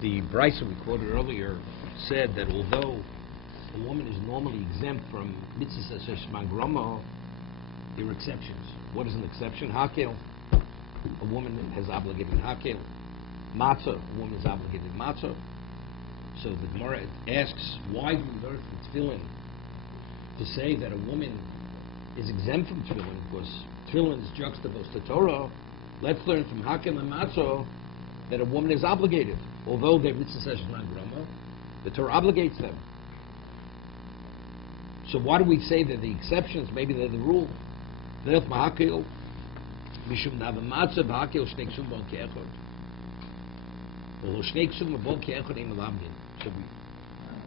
The Brisa we quoted earlier said that although a woman is normally exempt from mitzvahs such as mangrama, there are exceptions. What is an exception? Hakel. A woman has obligated hakel. Matzah. A woman is obligated matzah. So the Gemara asks, why do we learn from tefillin to say that a woman is exempt from tefillin? Because tefillin is juxtaposed to Torah. Let's learn from hakel and matzah that a woman is obligated. Although they're mitzvah such as mangrama, the Torah obligates them. So why do we say that the exceptions, maybe they're the rule? So we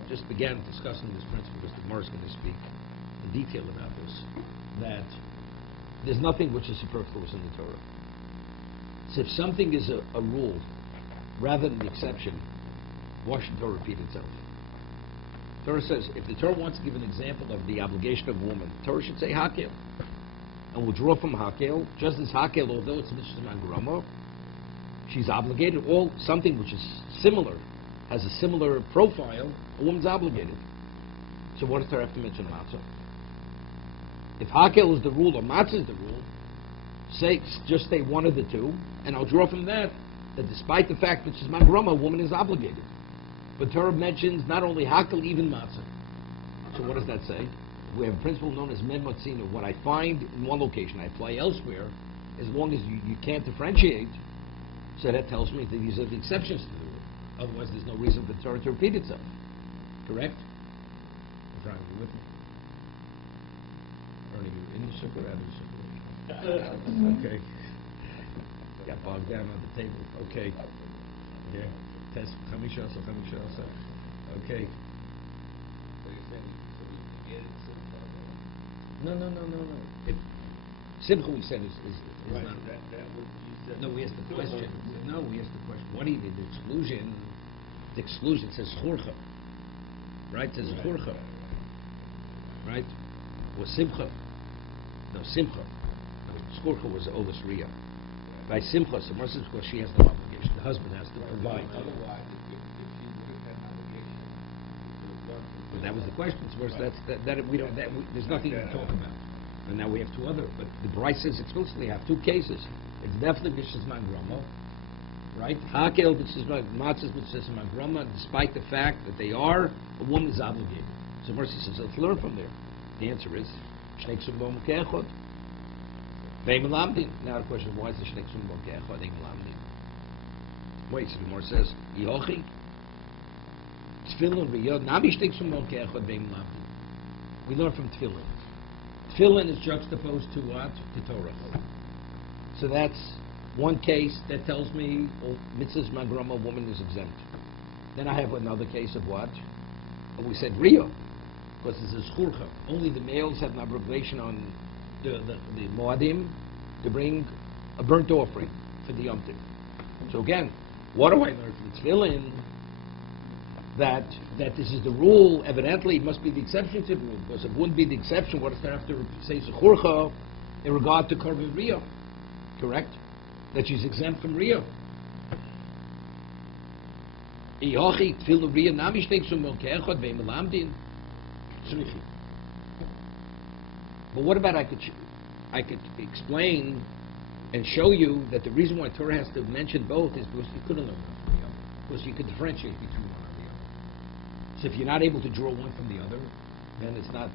just began discussing this principle because the Gemara is going to speak in detail about this, that there's nothing which is superfluous in the Torah. So if something is a rule rather than the exception, why should Torah repeat itself? Torah says, if the Torah wants to give an example of the obligation of a woman, Torah should say hakel. And we'll draw from hakel, just as hakel, although it's mitzvah mangrama, she's obligated. Something which is similar, has a similar profile, a woman's obligated. So what does Torah have to mention matzah? If hakel is the rule or matzah is the rule, just say one of the two, and I'll draw from that despite the fact that she's mangrama, a woman is obligated. But Torah mentions not only hakel, even matzah. So what does that say? We have a principle known as men matzino. What I find in one location, I apply elsewhere, as long as you can't differentiate. So that tells me that these are the exceptions to the rule. Otherwise, there's no reason for the Torah to repeat itself. Correct? Frank, you with me? Are you in the sukkah or out of the sukkah? Okay. Got bogged down on the table. Okay. Yeah. Test chamisha. Okay. No. If simcha we said is right. not. That No, we asked the question. No, we asked the question. What do you mean? The exclusion says churcha. Right? It says churcha. Right? Or simcha. No, simcha. No, churcha was olas riyah. By simcha, so Mar says because she has no obligation. The husband has to provide. Otherwise, if she would have had an obligation, it would have done. But that was the question. So there's nothing to talk about. And now we have two other. But the Bryce says explicitly have two cases. It's definitely Mishas Mangrama, right? Hakel Matzahs Mishas Mangrama, despite the fact that they are, a woman is obligated. So Mercy says, let's learn from there. The answer is Shnei Ksum Ke'echad. Ve'im Lamdin. Now the question is, why is the Shnei Ksum Ke'echad Ve'im Lamdin? Wait, so the Gemara says, Yochi. Tefillin Riyod Nami Shnei Ksum Ke'echad Ve'im Lamdin. We learn from Tefillin. Tefillin is juxtaposed to what? To Torah. So that's one case that tells me mitzvahs mangrama, woman is exempt. Then I have another case of what? And we said Rio, because it's a schurcha. Only the males have an obligation on the moadim to bring a burnt offering for the Yom Tov. So again, what do I learn from tefillin? That this is the rule. Evidently, it must be the exception to the rule. Because if it wouldn't be the exception, what does that have to say schurcha in regard to korban Rio? Correct? That she's exempt from Rio. But what about I could explain and show you that the reason why Torah has to mention both is because you couldn't learn one from the other. Because you could differentiate between one and the other. So if you're not able to draw one from the other, then it's not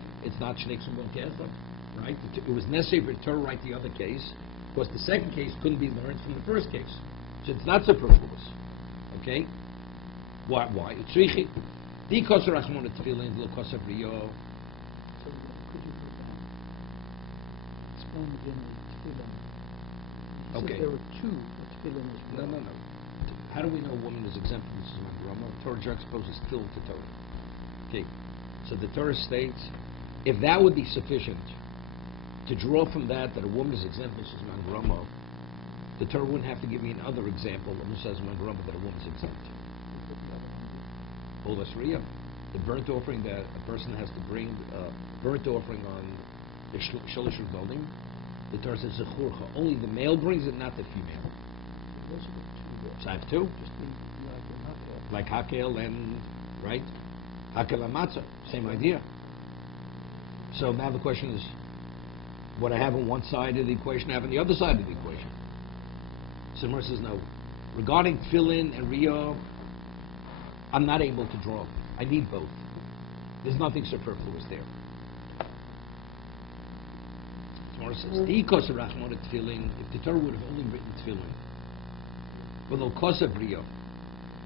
Shnei Ksum Ke'echad, right? It was necessary for Torah to write the other case. Because the second case couldn't be learned from the first case. So it's not superfluous. Okay? Why? It's trichi. Di koser achmon tefillin, lo koser brio. So could you explain again the tefillin? You Okay. said there were two, the tefillin is one. No. How do we know a woman is exempt from this mangrama? Torah juxtaposes still to Torah. Okay. So the Torah states, if that would be sufficient to draw from that a woman is exempt Mrs. Mangrama, the Torah wouldn't have to give me another example of Mrs. Mangrama that a woman's exempt. Olas Riyah, the burnt offering that a person has to bring, burnt offering on the Shalish building, the Torah says Zechurcha. Only the male brings it, not the female. Those are the two there. So I have two? Just the like hakel and, right? Hakel and matzah, same idea. So now the question is, what I have on one side of the equation, I have on the other side of the equation. So Gemara says, no. Regarding tefillin and riyah, I'm not able to draw. I need both. There's nothing superfluous there. Gemara says, "Because of Rachmana tefillin, if the Torah would have only written tefillin, below kos of riyah,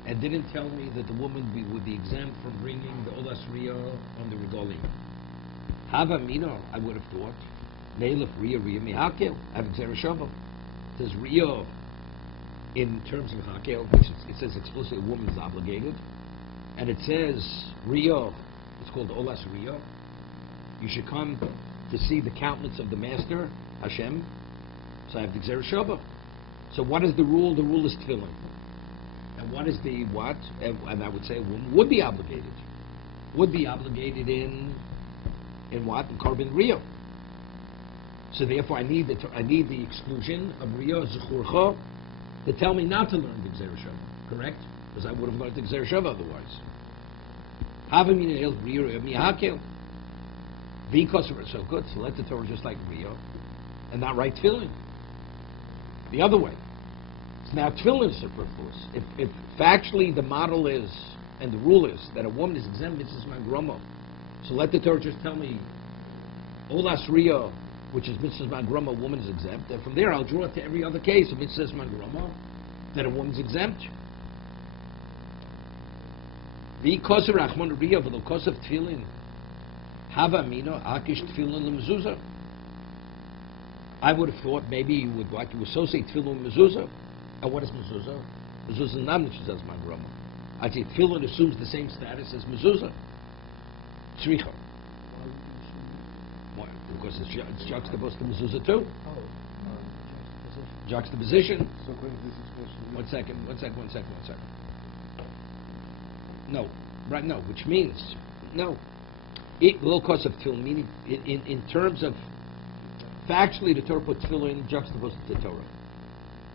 and didn't tell me that the woman would be exempt from bringing the olas riyah on the regalim, hava mina, I would have thought, neilef riyah mihakel, I have zera shava. Says riyah in terms of hakel, which it says explicitly a woman is obligated, and it says riyah, it's called olas riyah. You should come to see the countenance of the master, Hashem. So I have the Gzera Shava. So what is the rule? The rule is tefillin. And what is the what? And I would say a woman would be obligated. Would be obligated in what? In Korban Riyah. So therefore I need the exclusion of Riyah Zechurcha to tell me not to learn the Gzera Shava. Correct? Because I would have learned the Gzera Shava otherwise. Havamina El Riyah Mihakel. Because so good, so let the Torah just like Riyah and not write tefillin. The other way. So now tefillin is superfluous. If factually the model is, and the rule is, that a woman is exempt mitzvahs mangromo, so let the Torah just tell me, olas Riyah, which is mitzvahs mangromo, a woman is exempt, and from there I'll draw it to every other case of mitzvahs mangromo, that a woman is exempt. Because of Rachmana Riyah, but because of tefillin, Hava Mino Akish Tefillin Lemezuzah. I would have thought maybe you would like to associate Tefillin with Mezuzah. And what is Mezuzah? Mezuzah is not Mezuzah's Mangrama. I'd say Tefillin assumes the same status as Mezuzah. Tzricha. Why? Because it's juxtaposed to Mezuzah too. Juxtaposition. So according to this expression... One second. No. Right, no. Which means, no. Low cost of tefillin, meaning in terms of factually the Torah put tefillin juxtaposed to the Torah,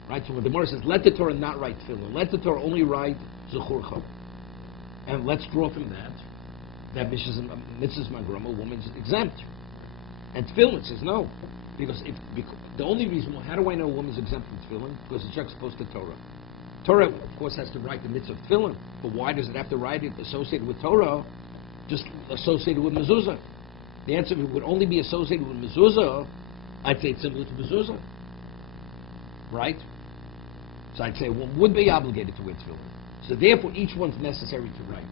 right? So when the Gemara says let the Torah not write tefillin, let the Torah only write zechurcha, and let's draw from that mitzvahs mangrama, a woman's exempt, and tefillin says no, because the only reason how do I know a woman's exempt from tefillin? Because it's juxtaposed to Torah. Torah of course has to write the mitzvah of tefillin, but why does it have to write it associated with Torah? Just associated with mezuzah. The answer, if it would only be associated with mezuzah, I'd say it's similar to mezuzah, right? So I'd say one would be obligated to wear tefillin. So therefore, each one's necessary to write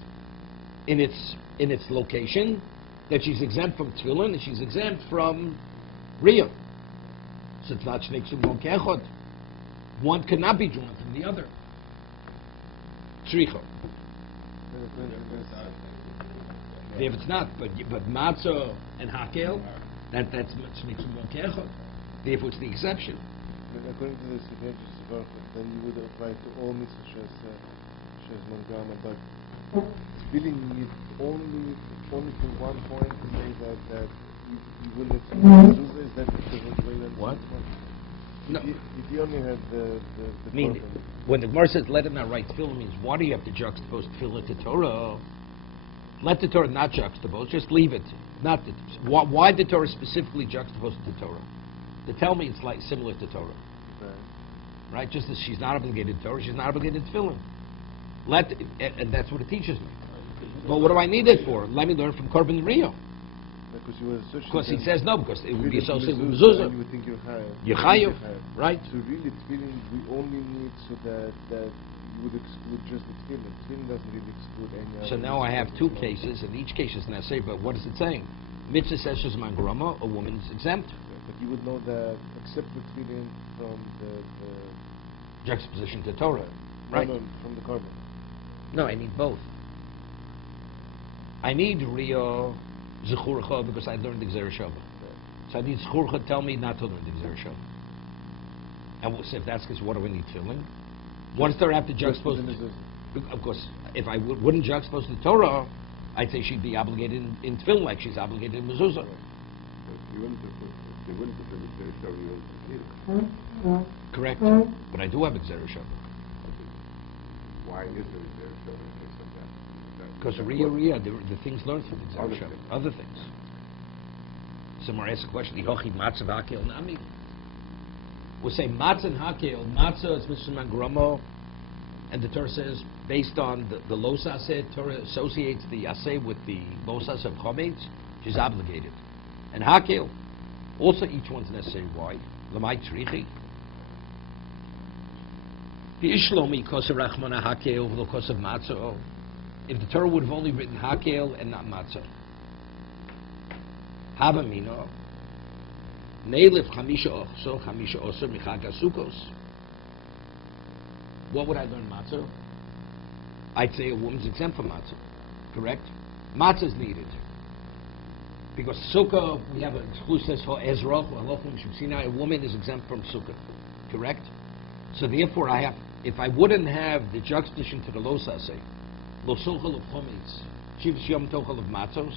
in its location that she's exempt from tefillin and she's exempt from riyah. So it's not shnei ksubon ke'echad. One cannot be drawn from the other. Tzricha. If it's not, but matzah and hakel, that's shnei ke'echad. Therefore, it's the exception. According to this, then you would apply to all mitzvahs shes mangrama, but filling it only from one point to say that you will exclude mezuzah. Is that because of the way that What? No. If you only had the I mean, when the Gemara says let it not write tefillin, means why do you have to juxtapose tefillin to Torah? Let the Torah not juxtapose, just leave it. Why the Torah specifically juxtaposed to Torah? To tell me it's like similar to Torah. Right? Just as she's not obligated to Torah, she's not obligated to tefillin. And that's what it teaches me. But what do I need it for? Let me learn from Korban Riyah. Because he says no, because it would be associated with mezuzah. You would think you're chayav, right? So really, tefillin we only need so that you would exclude just the tefillin. Tefillin doesn't really exclude any other. So now I have two cases, and each case is necessary. But what is it saying? Mitzvah says she's mangrama, a woman is exempt. But you would know that except the tefillin from the Juxtaposition to Torah, right? No, from the carbon. No, I need both. I need Riyah Zechurcha because I learned the Gzera Shava. So I need Zechurcha to tell me not to learn the Gzera Shava. And we'll say if that's because what do I need tefillin? What does Torah have to juxtapose? Of course, if I wouldn't juxtapose the Torah, I'd say she'd be obligated in tefillin like she's obligated in mezuzah. Correct. But I do have a Gzera Shava. Why is there a Zera Shava in case of that? Because Riyah, the things learned from the Other Zera Shava, things. other things. Someone asked a question, Yihochi matzah v'hakel nami? We'll say matzah and hakel. Matzah is Mishra Gromo, and the Torah says, based on the los aseh, Torah associates the aseh with the los aseh of chometz, she's obligated. And hakel, also each one's necessary. Why? Lamai tzrichi. V'ishlomi kosev rachmana hakel v'lo kosev matzah. If the Torah would have only written hakel and not matzah. Haba mino. Neilif chamisha osor michag asukos. What would I learn matzah? I'd say a woman's exempt from matzah. Correct? Matzah is needed. Because sukkah, we have an exclusive for Ezra, a woman is exempt from sukkah. Correct? So therefore if I wouldn't have the juxtaposition to the los aseh, lo sochel of chometz, shiv yom tochel of matzos,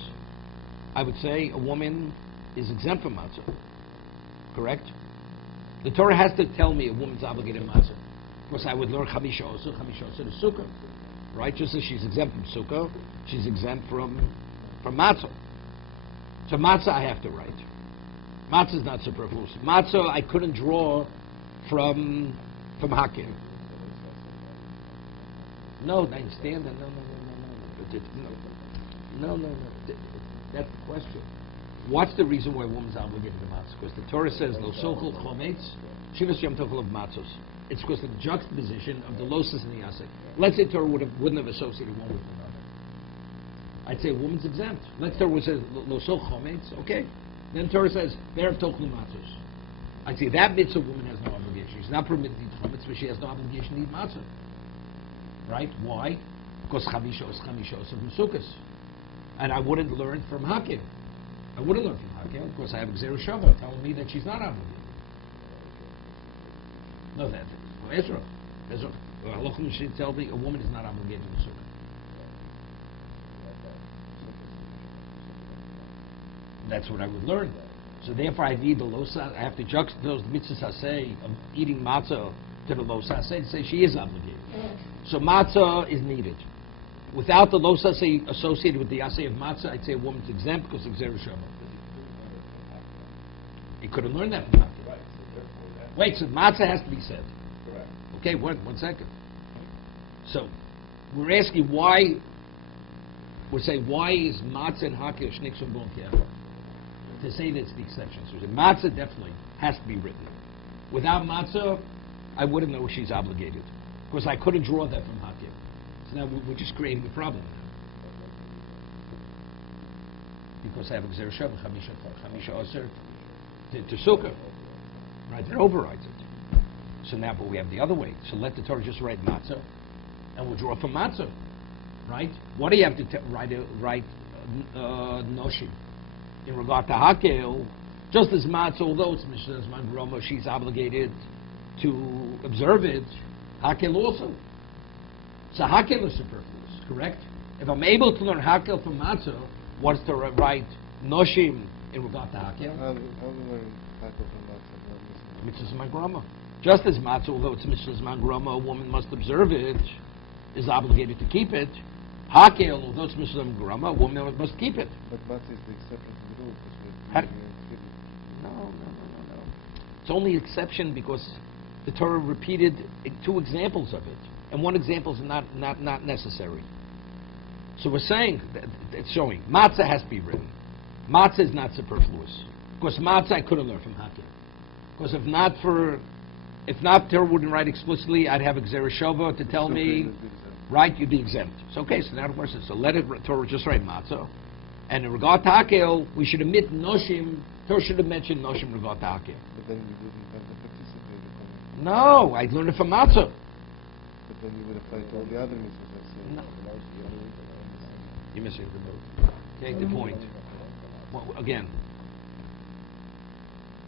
I would say a woman is exempt from matzah. Correct? The Torah has to tell me a woman's obligated matzah. Because I would learn chamisha osur to sukkah. Right? Just as she's exempt from sukkah, she's exempt from matzah. So matzah I have to write. Matzah is not superfluous. Matzah I couldn't draw from hakel. No, I understand that. No. That's the question. What's the reason why a woman's obligated to matzah? Because the Torah says, lo sochel chometz, shivas yom tochel of matzos. It's because of the juxtaposition of the losas and the aseh. Let's say Torah wouldn't have associated one with another. I'd say a woman's exempt. Let's Torah says, lo sochel chometz, okay. Then Torah says, be'erev tochel matzos. I'd say that mitzvah woman has no obligation. She's not permitted to eat chometz, but she has no obligation to eat matzah. Right? Why? Because chamisha is from sukkahs. And I wouldn't learn from hakel. I wouldn't learn from hakel because I have Zera Shava telling me that she's not obligated. No, that's Ezra. Halachim should tell me a woman is not obligated to sukkah. That's what I would learn. So therefore, I need the losa. I have to juxtapose the mitzvah aseh of eating matzah to the losa aseh to say she is obligated. So matzah is needed. Without the losa aseh associated with the aseh of matzah, I'd say a woman's exempt because it's Zera Shava. He could have learned that from matzah. Right, so therefore that. Wait, so matzah has to be said. Correct. Okay, one second. So, we're asking why, we're saying why is matzah and hakel shniksum going together? To say that's the exception. So matzah definitely has to be written. Without matzah, I wouldn't know she's obligated. Because I couldn't draw that from hakel. So now we're just creating a problem now. Because I have a Zera Shava, chamisha osir, to sukkah. Right, that overrides it. So now, but we have the other way. So let the Torah just write matzah, and we'll draw from matzah. Right? What do you have to write noshim? In regard to hakel, just as matzah, although it's Mishnah's mangroma, she's obligated to observe it, hakel also. So hakel is superfluous, correct? If I'm able to learn hakel from matzah, what's to write noshim in regard to hakel? How do we learn hakel from matzah? Mitzvah's mangroma. Just as matzah, although it's Mishnah's mangroma, a woman must observe it, is obligated to keep it. Hakel, although it's Mishnah's mangroma, a woman must keep it. But matzah is the exception to the rule because How- we're No. It's only an exception because the Torah repeated two examples of it, and one example is not necessary. So we're saying that it's showing matzah has to be written. Matzah is not superfluous because matzah I couldn't learn from hakel. Because if not Torah wouldn't write explicitly, I'd have a Zera Shava to tell me, right, you'd be exempt. So okay, so now the question is, so let it Torah just write matzah. And in regard to hakel, we should omit noshim. Torah should have mentioned noshim in regard to hakel. But then you wouldn't have the participated. No, I'd learn it from matzah. But then you would apply to all the other mitzvahs. No. You're missing the note. Okay, the point. Well, again,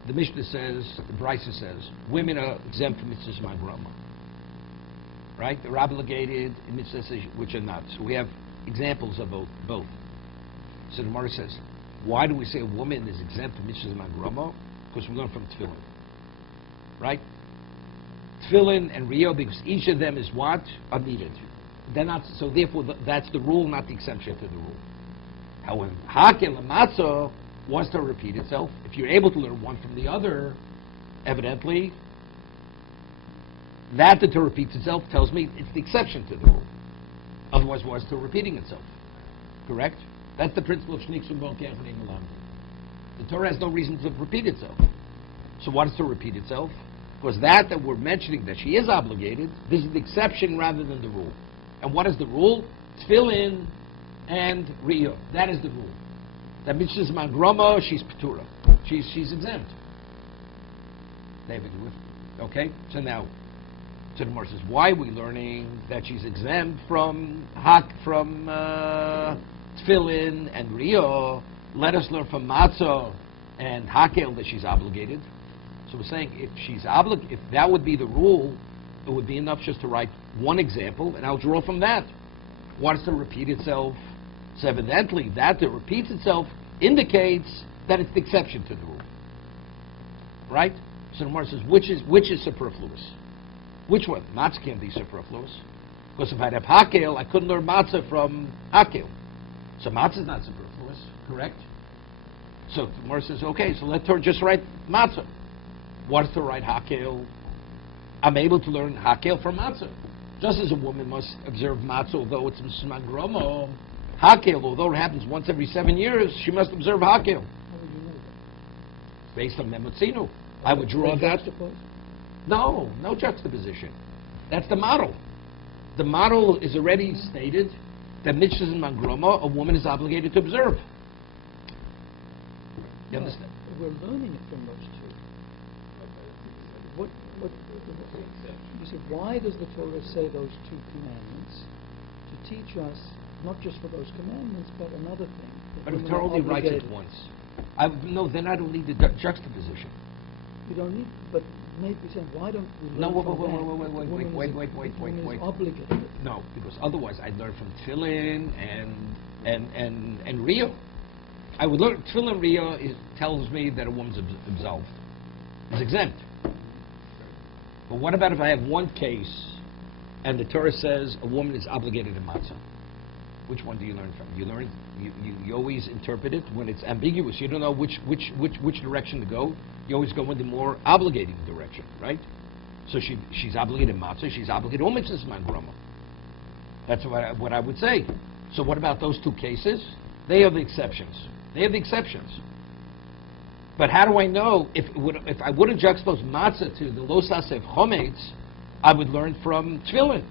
the Mishnah says, the Brisa says, women are exempt from mitzvahs mangroma. Right? They're obligated in mitzvahs which are not. So we have examples of both. So the Gemara says, why do we say a woman is exempt from mitzvahs mangroma? Because we learn from tefillin. Right? tefillin and Rio, because each of them is what? Are needed. They're not, so therefore that's the rule, not the exception to the rule. However, hakel and matzah wants to repeat itself. If you're able to learn one from the other, evidently, that the Torah repeats itself tells me it's the exception to the rule. Otherwise, what's the repeating itself? Correct? That's the principle of shnik sum b'ol keach v'nei olam. The Torah has no reason to repeat itself. So what is to repeat itself? Because that we're mentioning that she is obligated, this is the exception rather than the rule. And what is the rule? Tefillin and Rio. That is the rule. That mitzvah's mangroma, she's patura. She's exempt. David, you with me? Okay? So now, so the Gemara says, why are we learning that she's exempt from tefillin and Rio? Let us learn from matzah and hakel that she's obligated. So we're saying if that would be the rule, it would be enough just to write one example, and I'll draw from that. What is to repeat itself? So evidently, that it repeats itself indicates that it's the exception to the rule. Right? So the Gemara says, which is superfluous? Which one? Matzah can't be superfluous. Because if I'd have hakel, I couldn't learn matzah from hakel. So matzah is not superfluous, correct? So the Gemara says, okay, so let her just write matzah. What is to write hakel? I'm able to learn hakel from matzah. Just as a woman must observe matzah, although it's smagromo, hakel, although it happens once every 7 years, she must observe hakel. How would you know that? Based on memotzinu. I would draw that. No juxtaposition. That's the model. The model is already stated that mitzvahs and mangroma, a woman is obligated to observe. You understand? We're learning it from those two. What, you see, why does the Torah say those two commandments? To teach us, not just for those commandments, but another thing. But if Torah only writes it once. No, then I don't need the juxtaposition. You don't need, but maybe saying, why don't we learn No, from that? wait. Obligated. No, because otherwise I'd learn from tefillin and Rio. I would learn tefillin and Rio tells me that a woman's absolved, is exempt. But what about if I have one case and the Torah says a woman is obligated to matzah? Which one do you learn from? You always interpret it when it's ambiguous. You don't know which direction to go. You always go in the more obligating direction, right? So she's obligated matzah. She's obligated all mitzvahs mangroma. That's what I would say. So what about those two cases? They are the exceptions. But how do I know if I would have juxtaposed matzah to the lo sasev chometz, I would learn from tefillin.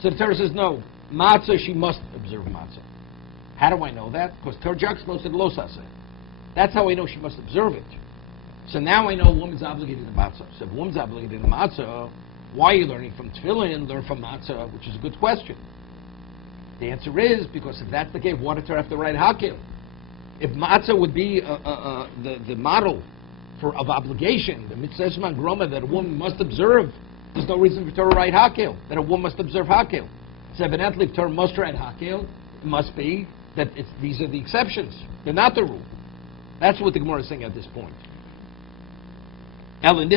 So the Torah says no. Matzah, she must observe matzah. How do I know that? Because Torah juxtaposed to the lo sasev. That's how I know she must observe it. So now I know a woman's obligated to matzah. So if a woman's obligated to matzah, why are you learning from tefillin? Learn from matzah, which is a good question. The answer is because if that's the case, why did Torah have to write hakel? If matzah would be the model of obligation, the mitzvah mangroma that a woman must observe, there's no reason for Torah to write hakel, that a woman must observe hakel. So evidently, if Torah must write hakel, it must be that these are the exceptions. They're not the rule. That's what the Gemara is saying at this point. Let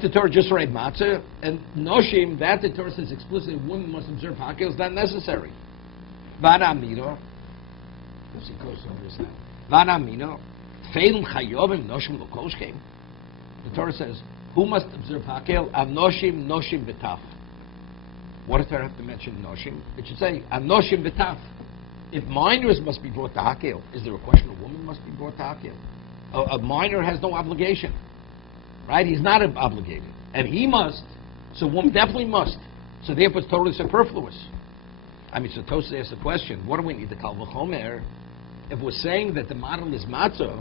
the Torah just write matzah, and noshim, that the Torah says explicitly, a woman must observe hakel, is not necessary. Vanamino, the Torah says, who must observe hakel? Anoshim, noshim, betaf. What does Torah have to mention noshim? It should say, anoshim, betaf. If minors must be brought to hakel, is there a question a woman must be brought to hakel? A minor has no obligation, right? He's not obligated. And he must, so a woman definitely must. So therefore it's totally superfluous. I mean, so Tosa asks the question, what do we need the Kal V'chomer? If we're saying that the model is matzah,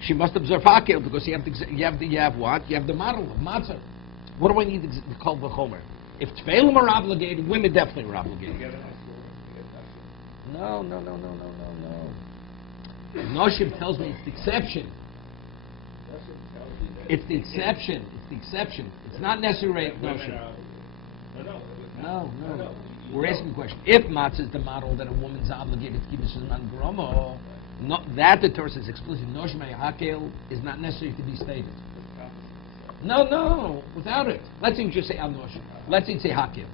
she must observe hakel because you have what? You have the model of matzah. What do I need the Kal V'chomer? If tefillim are obligated, women definitely are obligated. No. Noshim tells me it's the exception. It's the exception. It's not necessary noshim. No. We're asking the question. If matzah is the model that a woman's obligated to keep mitzvahs mangroma, that the Torah says explicitly noshim hakel is not necessary to be stated. No, without it. Let's say you just say al noshim. Let's say you say hakel.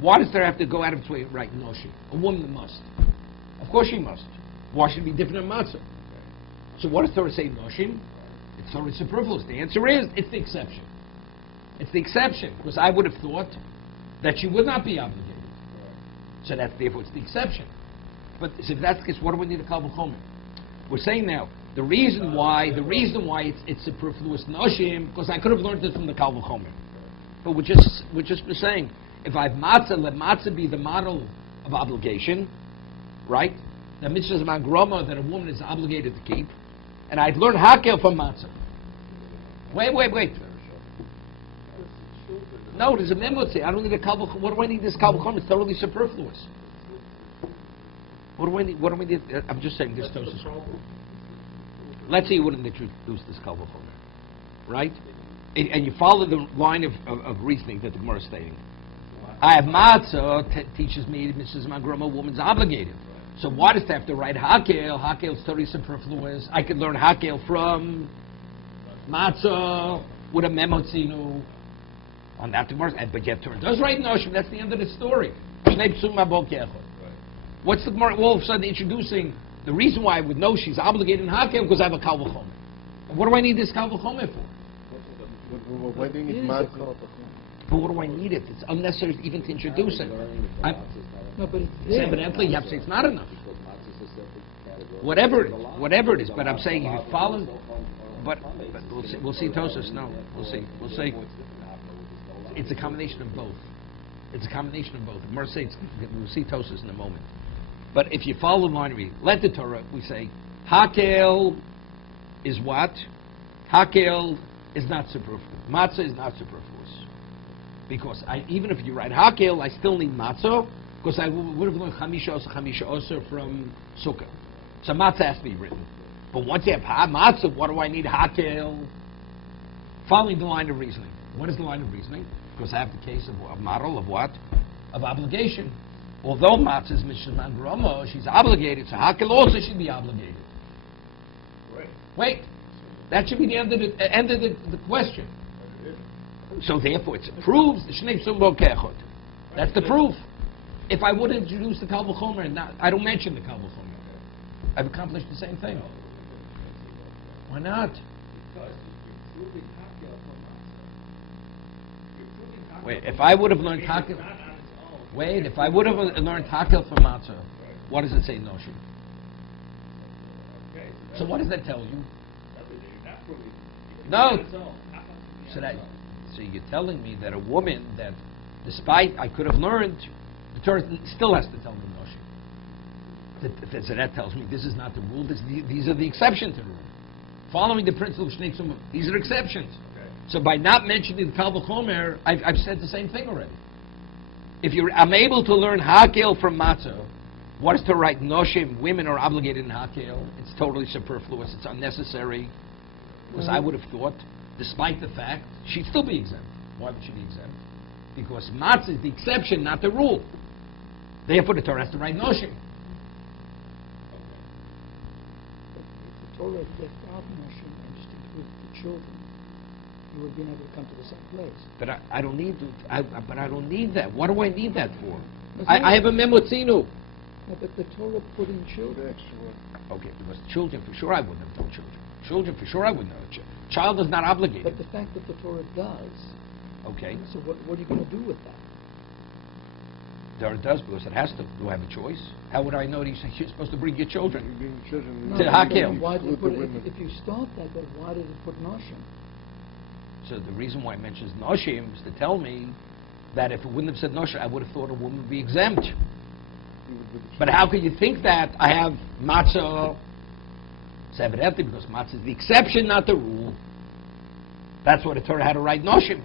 Why does there have to go out of its way right noshim? A woman must. Of course she must. Why should it be different than matzah? So what does Torah say noshim? It's totally superfluous. The answer is, it's the exception. It's the exception, because I would have thought that she would not be obligated. So that's therefore it's the exception. But so if that's the case, what do we need a kal v'chomer? We're saying now the reason why it's superfluous noshim, because I could have learned this from the kal v'chomer. But we're just saying, if I have matzah, let matzah be the model of obligation, right? The mitzvah is mangroma that a woman is obligated to keep, and I'd learn hakel from matzah. Wait. No, there's a memotzi. I don't need a kal v'chomer. What do I need this kal v'chomer? It's totally superfluous. What do I need? I'm just saying this tosis. Let's say you wouldn't introduce this kal v'chomer, right? And you follow the line of reasoning that the Gemara is stating. I have matzah teaches me Mrs. Mangroma, a woman's obligated. So why does it have to write hakel? Hakel is totally superfluous. I could learn hakel from matzah with a memotzinu on that Gemara. But yet Torah does write noshim. That's the end of the story. What's the Gemara all of a sudden introducing the reason why I would know she's obligated in hakel because I have a kal v'chomer. What do I need this kal v'chomer for? Why do you need matzah? But what do I need it? It's unnecessary even to introduce it. No, but it's there. Evidently, you have to say it's not enough. Whatever it is. But I'm saying if you follow. But we'll see Tosas. No, we'll see. It's a combination of both. We'll see Tosas in a moment. But if you follow the line, let the Torah. We say hakel is what? Hakel is not superfluous. Matzah is not superfluous. Because even if you write hakel, I still need matzah, because I would have learned chamisha oser from sukkah. So matzah has to be written. But once you have matzah, what do I need hakel? Following the line of reasoning. What is the line of reasoning? Because I have the case of a model of what? Of obligation. Although matzah is mishas mangroma, she's obligated, so hakel also should be obligated. Wait. That should be the end of the question. So therefore, it proves the shnei sumbo kechot. That's the proof. If I would introduce the kal v'chomer and I don't mention the kal v'chomer, I've accomplished the same thing. Why not? Because you're proving hakel from matzah. Wait, if I would have learned hakel. Wait, if I would have learned hakel from matzah, what does it say noshim? So what does that tell you? No. So you're telling me that a woman that, despite I could have learned, the Torah still has to tell me noshim. So that tells me this is not the rule. These are the exceptions to the rule. Following the principle of shnei sumah, these are exceptions. Okay. So by not mentioning the kal v'chomer, I've said the same thing already. I'm able to learn hakel from matzah, what is to write noshim? Women are obligated in hakel. It's totally superfluous. It's unnecessary. Because I would have thought, despite the fact, she'd still be exempt. Why would she be exempt? Because matzah is the exception, not the rule. Therefore, the Torah has to write noshim. If the Torah left out noshim and just included the children, you would have been able to come to the same place. But I don't need to. But I don't need that. What do I need that for? I have a memotzinu. No, but the Torah put in children. Okay, because children, for sure I wouldn't have told children. Children, for sure I wouldn't have. Child is not obligated. But the fact that the Torah does. Okay. So what are you going to do with that? Torah does, because it has to. Do I have a choice? How would I know that you're supposed to bring your children? You bring children. To hakel. Why did it put, if you start that, then why did it put noshim? So the reason why it mentions noshim is to tell me that if it wouldn't have said noshim, I would have thought a woman would be exempt. But how could you think that? I have matzah. It's evidently because matzah is the exception, not the rule. That's why the Torah had to write noshim.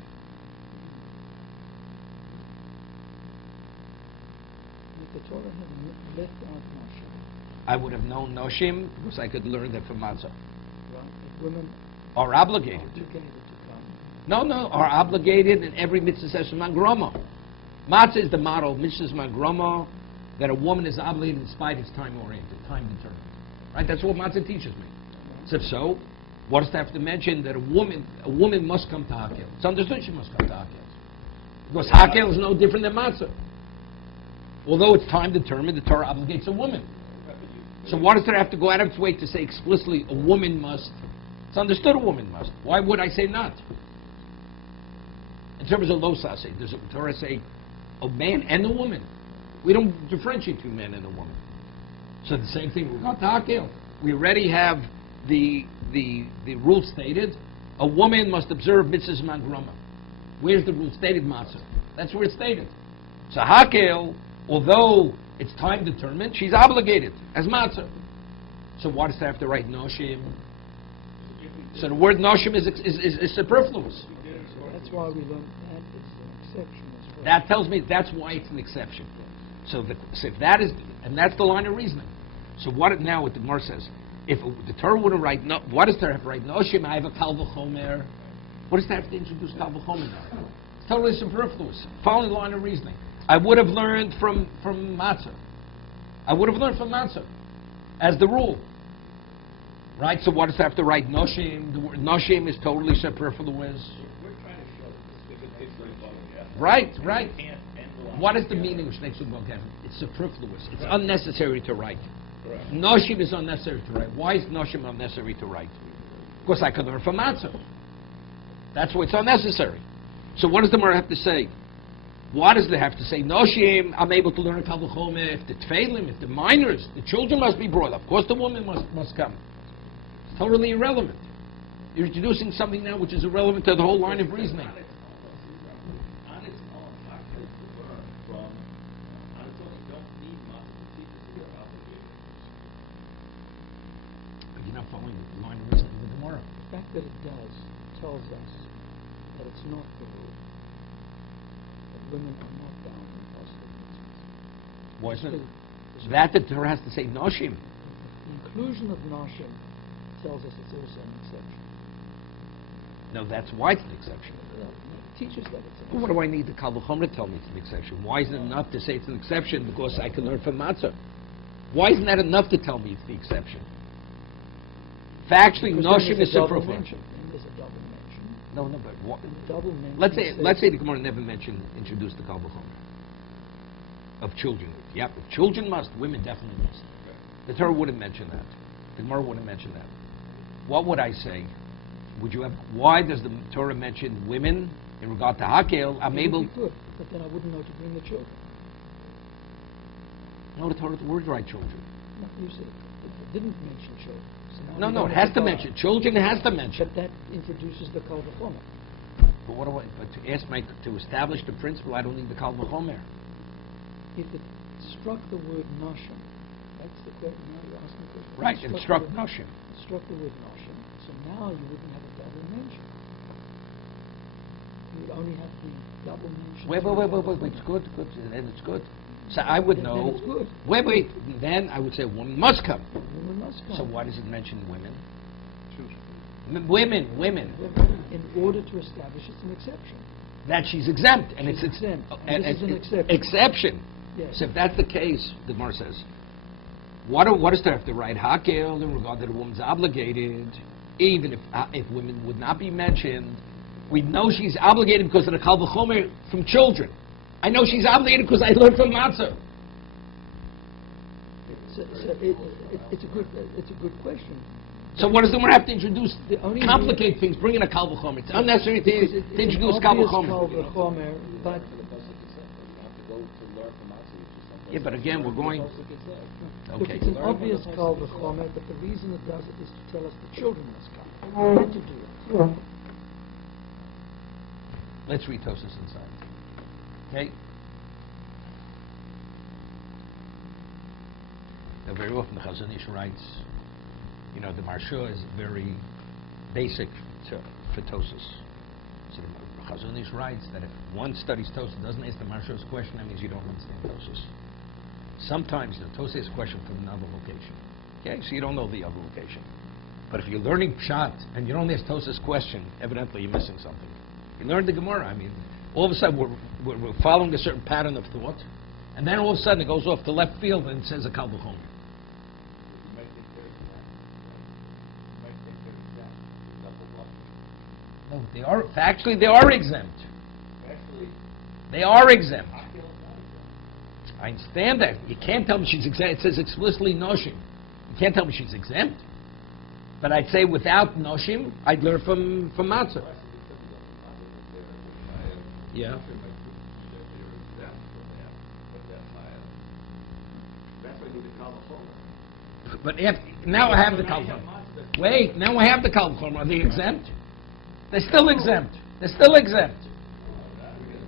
If the Torah had left out noshim, I would have known noshim because I could learn that from matzah. right? If women Are obligated. to come. No, are obligated in every mitzvah says mangroma. Matzah is the model of mitzvahs mangroma, that a woman is obligated despite it's time-oriented, time-determined. Right? That's what matzah teaches me. So What does it have to mention? That a woman must come to Hakel. It's understood she must come to Hakel. Because Hakel is no different than Matzah. Although it's time determined, the Torah obligates a woman. So why does it have to go out of its way to say explicitly a woman must? It's understood a woman must. Why would I say not? In terms of lo sase, does the Torah say a man and a woman? We don't differentiate between man and a woman. So the same thing, we're not to Hakel. We already have the rule stated, a woman must observe mitzvahs mangrama. Where's the rule stated, matzah? That's where it's stated. So Hakel, although it's time determined, she's obligated as matzah. So why does it have to write noshim? So the word noshim is superfluous. So that's why we learn that it's an exception as well. That tells me that's why it's an exception. So if that is, and that's the line of reasoning. So what the Gemara says, if the Torah wouldn't write, why does the Torah have to write noshim? I have a kal v'chomer. What does that have to introduce kal v'chomer now? It's totally superfluous. Following the line of reasoning, I would have learned from matzah. I would have learned from matzah as the rule. Right? So what does it have to write noshim? The word noshim is totally superfluous. We're trying to show this is Right. What is the meaning of Shnei Ksub Kevin? It's superfluous. It's unnecessary to write. Noshim is unnecessary to write. Why is noshim unnecessary to write? Because I can learn from matzah. That's why it's unnecessary. So what does the Gemara have to say? What does it have to say? Noshim, I'm able to learn kal v'chomer. If the tefillim, if the minors, the children must be brought. Of course the woman must come. It's totally irrelevant. You're introducing something now which is irrelevant to the whole line of reasoning. You're not following the line of reasoning of the Gemara. The fact that it does tells us that it's not the rule. That women are not bound in possible mitzvahs. Why isn't it? That the Torah has to say noshim. The inclusion of noshim tells us it's also an exception. No, that's why it's an exception. It teaches that it's an Well, what do I need the kal v'chomer to tell me it's an exception? Why isn't it enough to say it's an exception because I can learn from matzah? Why isn't that enough to tell me it's the exception? Factually, noshim is superfluous. There's a double mention. No, but what? Double mention. Let's say the Gemara never introduced the kal v'chomer of children. Yep, if children must, women definitely must. The Torah wouldn't mention that. The Gemara wouldn't mention that. What would I say? Why does the Torah mention women in regard to Hakel? I'm able. It would be good, but then I wouldn't know to bring the children. No, the Torah would write children. No, you said it didn't mention children. So now No, it has to mention. Children has to mention. But that introduces the kal v'chomer. But what do I? But to establish the principle, I don't need the kal v'chomer. If it struck the word noshim, that's the question. Now you're asking the question. Right, it struck noshim. It struck the word noshim. So now you wouldn't have a double mention. You would only have the double mention. Wait. It's good. Then it's good. So I would know. Then it's good. Wait. Then I would say a woman must come. Women must come. So why does it mention women? Children. Women. In order to establish it's an exception. That she's exempt, and She's it's exempt. and This is an it's exception. exception. Yes. So if that's the case, the Gemara says, what does there have to write Hakel in regard that a woman's obligated, even if women would not be mentioned? We know she's obligated because of the kal v'chomer from children. I know she's obligated because I learned from matzah. So it's a good question. So what does the Gemara have to introduce? The only Complicate things, bring in a kal v'chomer. It's unnecessary to introduce kal v'chomer. But Yeah, but again, we're going. look, Okay. it's an obvious kal v'chomer, but the reason it does it is to tell us the children must come. We had to do it. Let's read Tosas inside. Okay? Now, very often the Chazon Ish writes, the Marsha is very basic for Tosas. So the Chazon Ish writes that if one studies Tosas, doesn't ask the Marsha's question, that means you don't understand Tosas. Sometimes the Tosas is a question from another location. Okay? So you don't know the other location. But if you're learning Pshat and you don't ask Tosas question, evidently you're missing something. You learned the Gemara. I mean, all of a sudden we're following a certain pattern of thought, and then all of a sudden it goes off to left field and it says a kal v'chomer. They are factually they are exempt. Actually, They are exempt. Hakel is not exempt. I understand that. You can't tell me she's exempt. It says explicitly noshim. You can't tell me she's exempt. But I'd say without noshim, I'd learn from matzah. Yeah. But if, now I have the kalvachom. Wait, now I have the kalvachom. Are they exempt? They're still exempt. They're still exempt.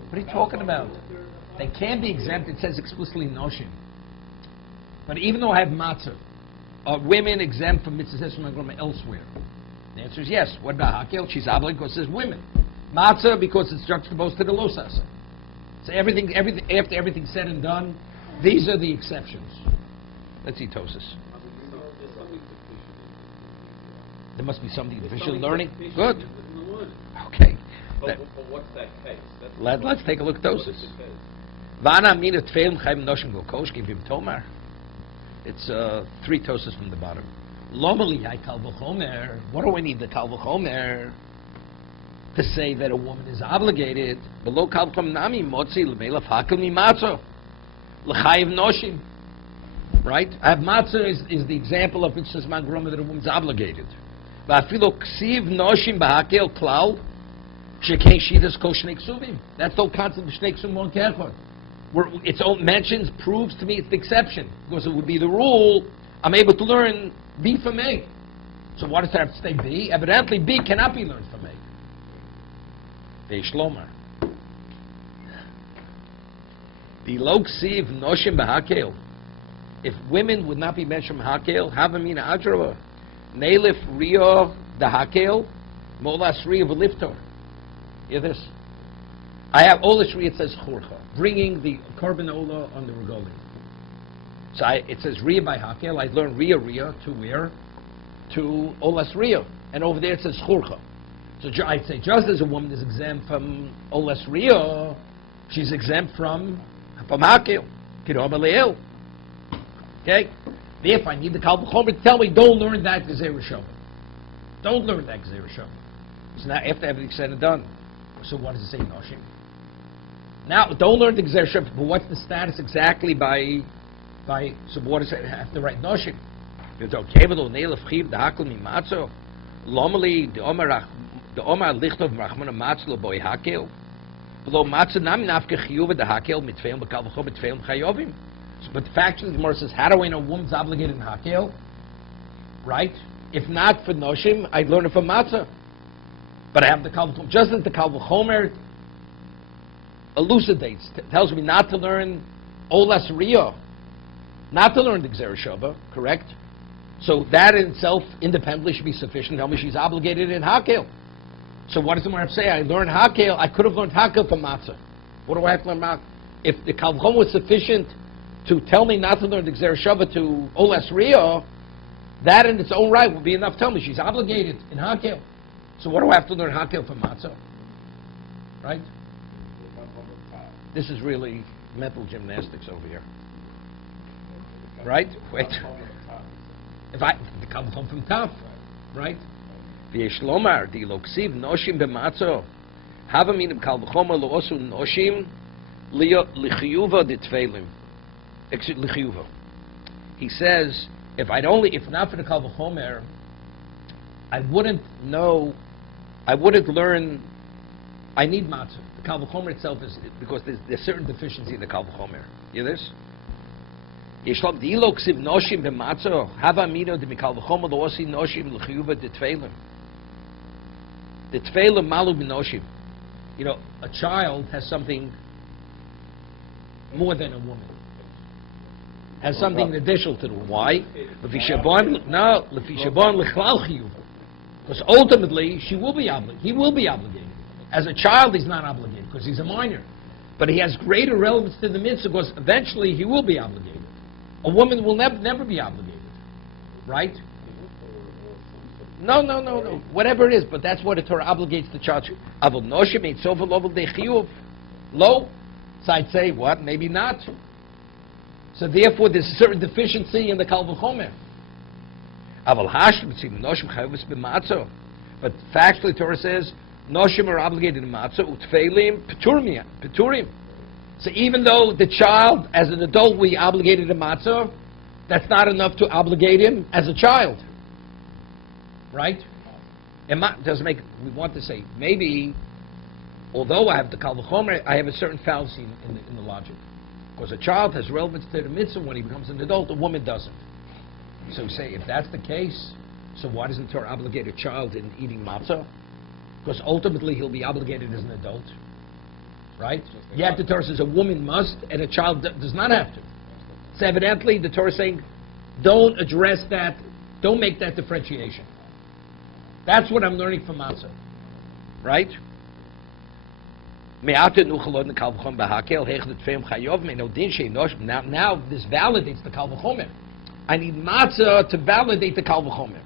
What are you talking about? They can be exempt. It says explicitly noshim. But even though I have matzah, are women exempt from mitzvahs from grandma elsewhere? The answer is yes. What about hakel? She's obligated because it says women. Matzah because it's juxtaposed to the losasa. So everything, after everything's said and done, these are the exceptions. Let's see Tosis. There must be something deficient learning. Good. Okay. But what's that case? Let's take a look at Tosis. Vana mina tfeilim chayim noshim gokosh givim tomar. It's 3 Tosis from the bottom. Lomali hay kal v'chomer. What do I need the kal v'chomer to say that a woman is obligated? Below kal v'chomer nami motzi l'meilaf hakel mi matzo l'chayiv noshim. Right? I have matzah is the example of it's just groma that a woman's obligated. Va'afilo ksiv noshim b'hakel klal shekei shidas kol shnei ksuvim. That's the whole concept of shnei ksuvim one kechod. Where its own mentions proves to me it's the exception. Because it would be the rule, I'm able to learn B from A. So why does it have to stay B? Evidently B cannot be learned from A. Ve'ishlomar. The loksiv noshim b'hakel. If women would not be mentioned hakel, havamina adrava. Neilif rio dahakel, molas rio v'liftor. Hear this? I have olas rio, it says churcha, bringing the korban ola on the regolim. So it says ria by hakel. I learned ria to where? To olas rio. And over there it says churcha. So I'd say just as a woman is exempt from olas rio, she's exempt from hakel. Kidom leil. Okay? If I need the Kal V'chomer to tell me, don't learn that Gezerah Shabbat. Don't learn that Gezerah Shabbat. So now, after everything's said and done, so what does it say, Noshim? Now, don't learn the Gezerah Shabbat, but what's the status exactly by so what does it have to write Noshim? You don't kevelo neilef chiv da'akol mimatzo lomali de'omar lichtov rachman matzlo boy hakel below matzah nami nafke chiyuva da'hakel mitfeim b'kal v'chomer mitfeim chayovim. But the fact is, the Gemara says, how do I know a woman's obligated in hakel? Right? If not for noshim, I'd learn it from matzah. But I have the kal v'chomer. Just as the kal v'chomer elucidates, tells me not to learn olas rio, not to learn the Gezerah Shabbat, correct? So that in itself, independently, should be sufficient to tell me she's obligated in hakel. So what does the Gemara say? I learned hakel. I could have learned hakel from matzah. What do I have to learn matzah? If the kal v'chomer was sufficient to tell me not to learn the Gezerah Shabbat to Olas Rio, that in its own right would be enough to tell me she's obligated in Hakel. So what do I have to learn Hakel from Matzah? Right? This is really mental gymnastics over here. Right? Wait. If I come from Taf, right? V'yesh lomar di loksiv noshim b'matzo hava minim kal v'chomer lo osu noshim lichiyuva ditfeilim. He says, if not for the Kal V'chomer, I wouldn't learn, I need matzah. The Kal V'chomer itself is, because there's certain deficiency in the Kal V'chomer. You hear this? Yeshlom dilo ksiv noshim b'matzah, hava amino de mikal v'chomer lo osi noshim l'chiyuva ditfeilim. Ditfeilim malu b'noshim. You know, a child has something more than a woman. Has something additional to do. Why? Because ultimately, he will be obligated. As a child, he's not obligated because he's a minor. But he has greater relevance to the mitzvah because eventually he will be obligated. A woman will never be obligated. Right? No. Whatever it is, but that's what the Torah obligates the child. Lo. So I'd say, what? Maybe not. So therefore, there's a certain deficiency in the Kal V'chomer. But factually, the Torah says, Noshim are obligated in matzah, utfeilim, peturim. So even though the child, as an adult, we obligated in matzah, that's not enough to obligate him as a child. Right? And doesn't make, we want to say, maybe, although I have the kal v'chomer, I have a certain fallacy in the logic. Because a child has relevance to the mitzvah when he becomes an adult, a woman doesn't. So we say, if that's the case, so why doesn't Torah obligate a child in eating matzah? Because ultimately he'll be obligated as an adult. Right? Yet the Torah says a woman must and a child does not have to. So evidently the Torah is saying, don't address that, don't make that differentiation. That's what I'm learning from matzah. Right? Now this validates the kal v'chomer. I need matzah to validate the kal v'chomer.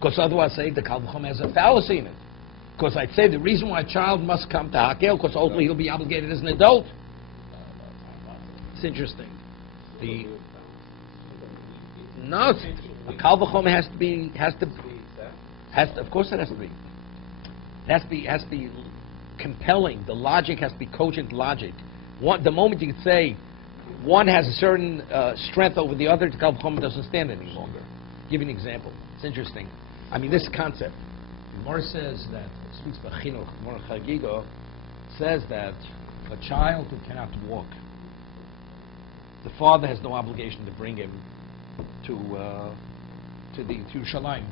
Because otherwise I say the kal v'chomer has a fallacy in it. Because I'd say the reason why a child must come to hakel, because ultimately he'll be obligated as an adult. It's interesting. The kal v'chomer of course it has to be. It has to be compelling. The logic has to be cogent logic. The moment you can say one has a certain strength over the other, the kal v'chomer doesn't stand any longer. I'll give you an example. It's interesting. I mean, this concept. Gemara says that, speaks about chinuch, Gemara Chagiga, says that a child who cannot walk, the father has no obligation to bring him to Yerushalayim.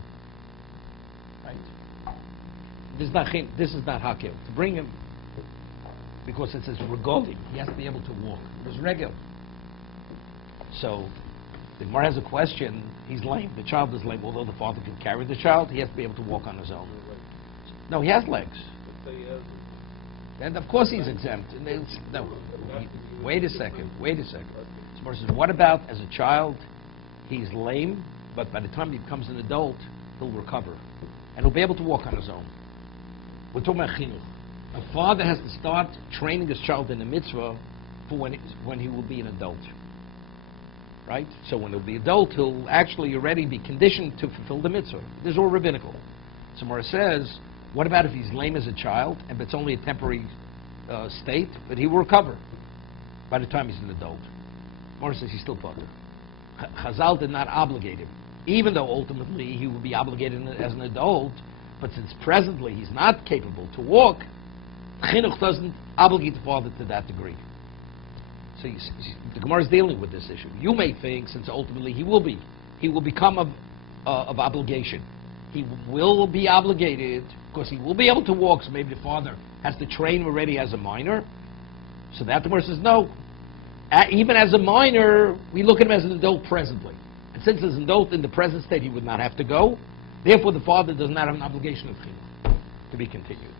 Right? This is not hakel. To bring him, because it says regolim, he has to be able to walk. It was regel. So the Gemara has a question. He's lame. The child is lame. Although the father can carry the child, he has to be able to walk on his own. No, he has legs. And of course he's exempt. Wait a second. Gemara says, what about as a child? He's lame, but by the time he becomes an adult, he'll recover, and he'll be able to walk on his own. We're talking about chinuch. A father has to start training his child in the mitzvah for when he will be an adult. Right? So when he'll be adult, he'll actually already be conditioned to fulfill the mitzvah. This is all rabbinical. So Gemara says, what about if he's lame as a child, and it's only a temporary state, but he will recover by the time he's an adult? Gemara says he's still potter. Chazal did not obligate him, even though ultimately he will be obligated as an adult, but since presently he's not capable to walk, chinuch doesn't obligate the father to that degree. So the Gemara is dealing with this issue. You may think, since ultimately he will become of obligation. He will be obligated because he will be able to walk. So maybe the father has to train him already as a minor. So that the Gemara says no. Even as a minor, we look at him as an adult presently. And since as an adult in the present state, he would not have to go. Therefore, the father does not have an obligation of chinuch. To be continued.